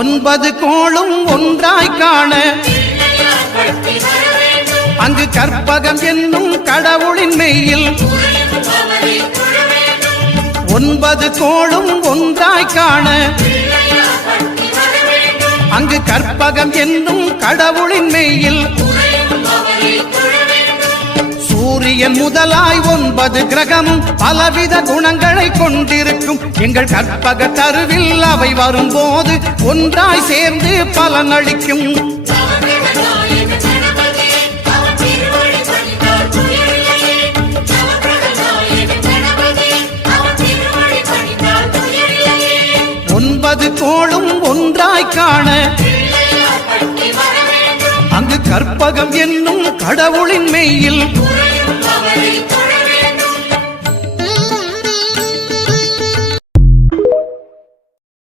ஒன்பது கோளும் ஒன்றாய் காண அங்கு கற்பகம் என்னும் கடவுளின் மெய்யில் ஒன்பது கோளும் ஒன்றாய் காண அங்கு கற்பகம் என்னும் கடவுளின் மெய்யில் சூரியன் முதலாய் 9 கிரகமும் பலவித குணங்களை கொண்டிருக்கும் எங்கள் கற்பக தருவில் அவை வரும்போது ஒன்றாய் சேர்ந்து பலனளிக்கும். ஒன்பது கோளும் ஒன்றாய் காண அங்கு கற்பகம் என்னும் கடவுளின் மெய்யில்